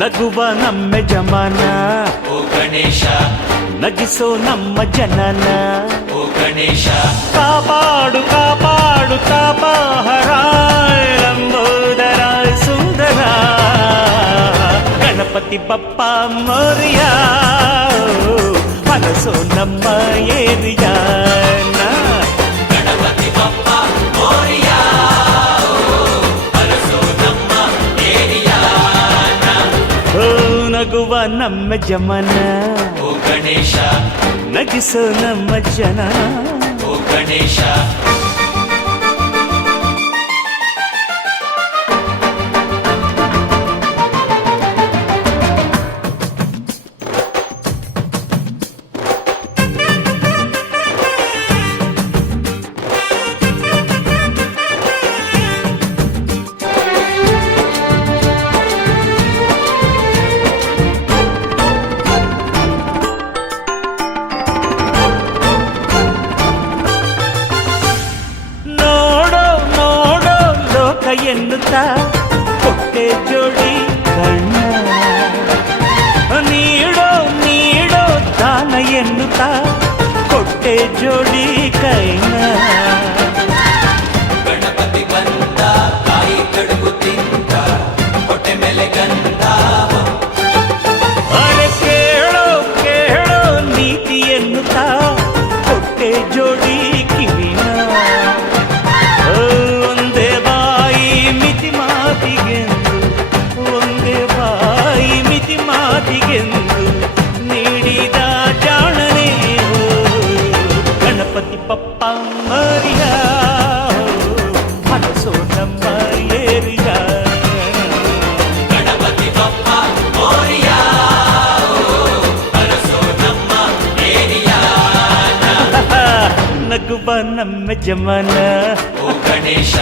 ನಗುವ ನಮ್ಮ ಜಮಾನ ಓ ಗಣೇಶ, ನಗಿಸೋ ನಮ್ಮ ಜನನ ಓ ಗಣೇಶ, ಕಾಪಾಡು ಕಾಪಾಡು ತಾಪಹರ ಲಂಬೋದರ ಸುಂದರ ಗಣಪತಿ ಬಪ್ಪ ಮೋರಿಯ ಮನಸ್ಸು ನಮ್ಮ ಏರಿಯಾನ ಗಣಪತಿ ಬಪ್ಪ ಮೋರಿಯ, ಅರಸೋ ನಮ್ಮ ಏರಿಯಾನ. ಓ ನಗುವ ನಮ್ಮ ಜಮನ ಓ ಗಣೇಶ, ನಗಿಸೋ ನಮ್ಮ ಜನ ಓ ಗಣೇಶ, ನೋಡೋ ನೋಡೋ ಲೋಕ ಎನ್ನುತ್ತಾ ಕೊಟ್ಟೆ ಜೋಡಿ ಕಣ್ಣ ನೀಡೋ ನೀಡೋ ದಾನ ಎನ್ನುತ್ತಾ ಕೊಟ್ಟೆ ಜೋಡಿ ಕೈನ ಗಣಪತಿ ಬಂದ ಕಾಯಿ ಕಡುಬು ತಿಂದ ಹೊಟ್ಟೆ ಮೇಲೆ ಗಂಧ. ಅರೆ ಕೇಳೋ ಕೇಳೋ ನೀತಿ ಎನ್ನುತ್ತಾ ಕೊಟ್ಟೆ ಜೋಡಿ ಕಿವಿನ ಒಂದೇ ಬಾಯಿ ಮಿತಿ ಮಾತಿಗೆಂದು ಒಂದೇ ಬಾಯಿ ಮಿತಿ ಮಾತಿಗೆಂದು ನೀಡಿದ ಜಾಣನೇ ಗಣಪತಿ ಪಪ್ಪ ಮರಿಯ ಮನಸ್ಸು ನಮ್ಮ ಏರಿಯ ಗಣಪತಿ ಬಪ್ಪ ಮೋರಿಯ, ಅರಸೋ ನಮ್ಮ ಏರಿಯಾನ. ನಗುವ ನಮ್ಮ ಜಮನ ಓ ಗಣೇಶ,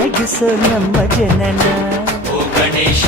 ನಗಿಸೋ ನಮ್ಮ ಜನನ ಓ ಗಣೇಶ,